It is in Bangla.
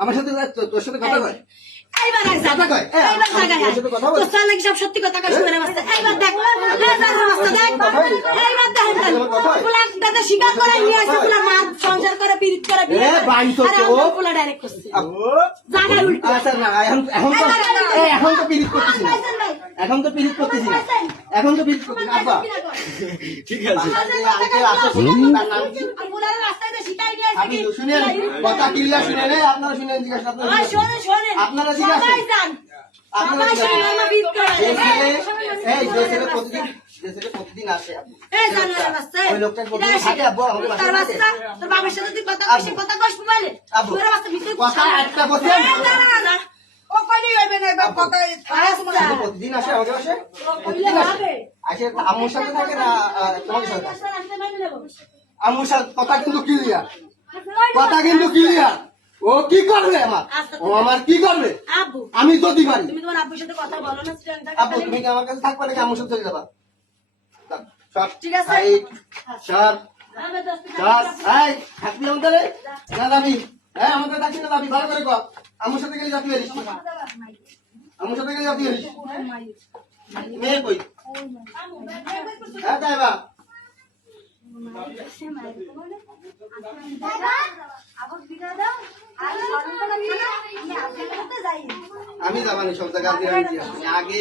আমার সাথে তোর সাথে কথা কয় এইবার এক জায়গা কয় এইবার জায়গা তোর সাথে কথা বল তোর সাথে নাকি সব সত্যি কথা কয় শুনে রাস্তা এইবার দেখ রাস্তা দেখ এইবার দেখ পুলা দাদা স্বীকার করে নিয়ে আসে পুলা মা সংসার করে পিরিত করে বিয়ে এ বাইন তো তো পুলা ডাইরেক্ট করছে আব্বু জায়গা উল্টো আচ্ছা না এখন তো পিরিত করতেছি না এখন তো পিরিত করতেছি না এখন তো পিরিত করতেছি না আব্বা ঠিক আছে পুলার রাস্তায় তো শিখাই নিয়ে আসে আপনি শুনেন কথা ক্লিয়ার শুনেন আপনারা শুনেন জিজ্ঞাসা আপনারা শোনেন আপনারা জিজ্ঞাসা সবাই জান আপনারা সবাই শুনে পিরিত করে এই দেশে প্রতিদিন আসে আপনি এই জানোয়ার বাচ্চা ওই লোকটার প্রতিদিন থাকে আব্বু আমাদের তার বাসায় বাচ্চা তোর বাবার সাথে তুই কথা কইছিস কথা কইস মোবাইলে আব্বু তোর বাচ্চা ভিতরে কথা একটা বসেন ও কইনি হইবে না এবার কথা আচ্ছা প্রতিদিন আসে আমাদের বাসায় প্রতিদিন আসে আসে আম্মুর সাথে থাকে না তোমার সাথে থাকে? আম্মুর সাথে কথা কিন্তু ক্লিয়ার কথা কিন্তু ক্লিয়ার ও কি করবে আমার ও আমার কি করবে আব্বু আমি যদি পারি তুমি তোমার আব্বুর সাথে কথা বলো না আব্বু তুমি কি আমার কাছে থাকবে নাকি আম্মুর সাথে চলে যাবা ঠিক আছে সব এই থাকবি আমাদের না দাবি হ্যাঁ আমাদের ডাকি না দাবি ভালো করে কর আম্মুর সাথে গেলে যাবি পারিস আম্মুর সাথে গেলে যাবি পারিস মেয়ে কই হ্যাঁ যাইবা আমি যাবানি সব জায়গা আগে